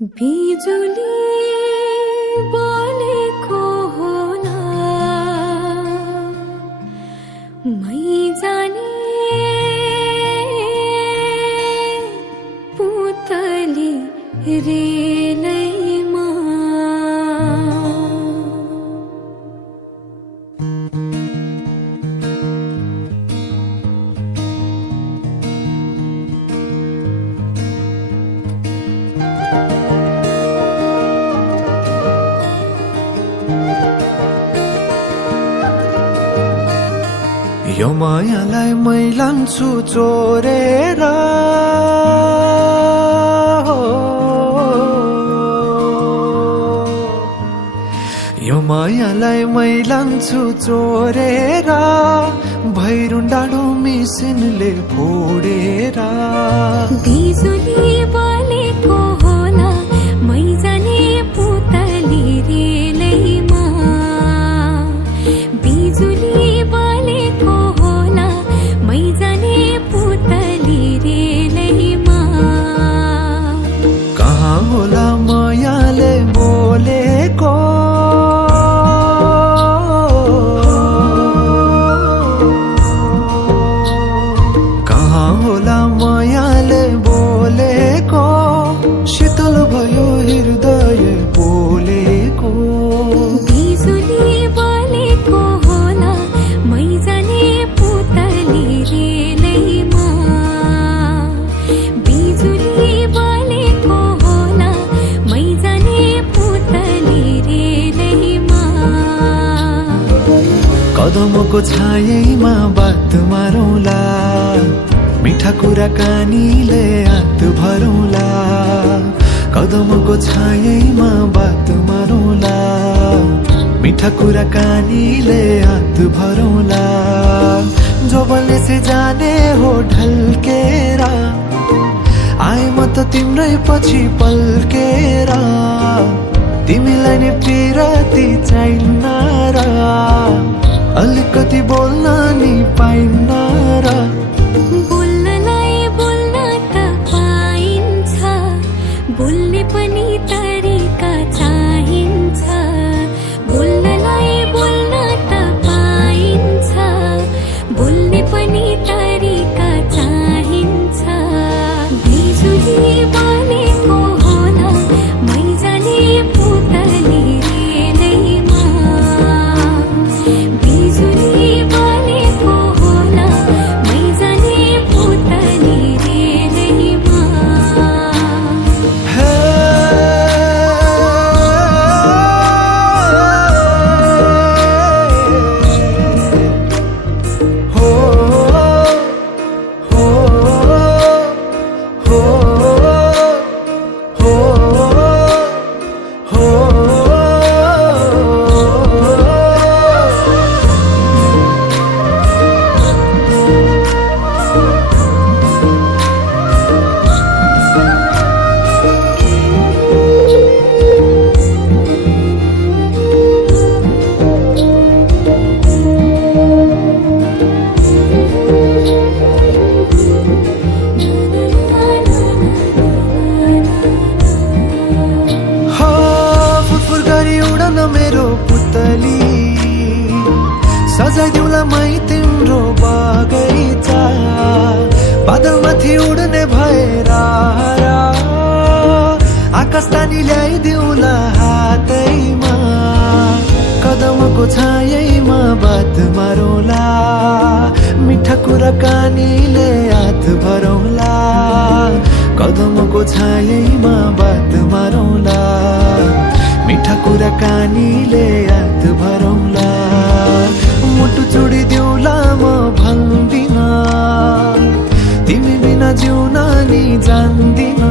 बिजुली बोलेको होला मै जाने पुतली रेलैमा यो मायालाई मै लान्छु चोरेर यो मायालाई मै लान्छु चोरेर भैरुन डाँडो मिसिनले फोडेर बिजुली बोलेको होला मै जाने पुतली रेलैमा बिजुली बोलेको होला मै जाने पुतली रेलैमा कहाँ होला मायाले बोलेको शीतल भयो हृदय बोलेको बिजुली बोलेको होला मै जाने पुतली रेलैमा बिजुली बोलेको होला मै जाने पुतली रेलैमा कदमको छायैमा बात मारौँला मिठा कुराकानीले हात भरौँला कदमको छायैमा बात मारौँला मिठा कुराकानीले हात भरौँला जोबनले से जाने हो ढल्केर आए म त तिम्रै पछि पल्केर तिमीलाई नि पिरती चाहिन्न र अलिकति बोल्न नि पाइन्न र बोल्ने पनि तरिका चाहिन्छ बोल्नलाई बोल्न त पाइन्छ बोल्ने पनि तरिका चाहिन्छ बिजुली बोलेको होला मै जाने पुतली रेलैमा बिजुली बोलेको होला मै जाने पुतली रेलैमा मेरो पुतली सजाइदिउँला मै तिम्रो बगैँचा बादलमाथि उड्ने भएर आकाश तानी ल्याइदिउँला हातैमा कदमको छायैमा बात मारौँला मिठा कुराकानीले हात भरौँला कदमको छायैमा बात मारौँला मिठा कुराकानीले हात भरौँला मुटु चुडिदिउँला म भन्दिन तिमी बिना जिउन नि जान्दिन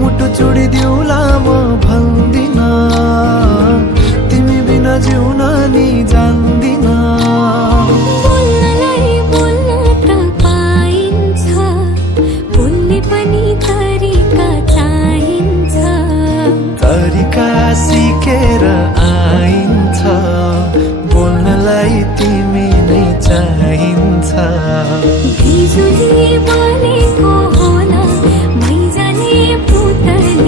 मुटु चुडिदिउँला म भन्दिन तिमी बिना जिउन नि जान्दिन बोल्नलाई बोल्न त पाइन्छ बोल्ने पनि तरिका चाहिन्छ तरिका सिकेर आइन्छ बोल्नलाई तिमी नै चाहिन्छ बिजुली बोलेको होला मै जाने पुतली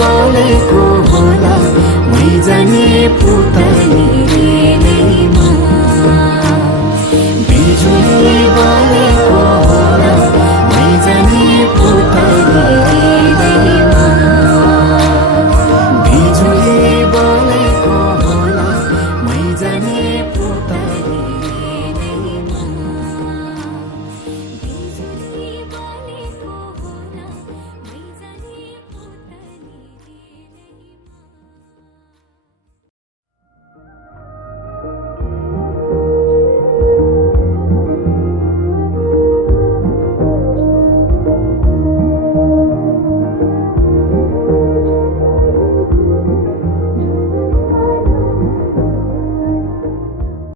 बोलेको होला मै जाने पुतली रे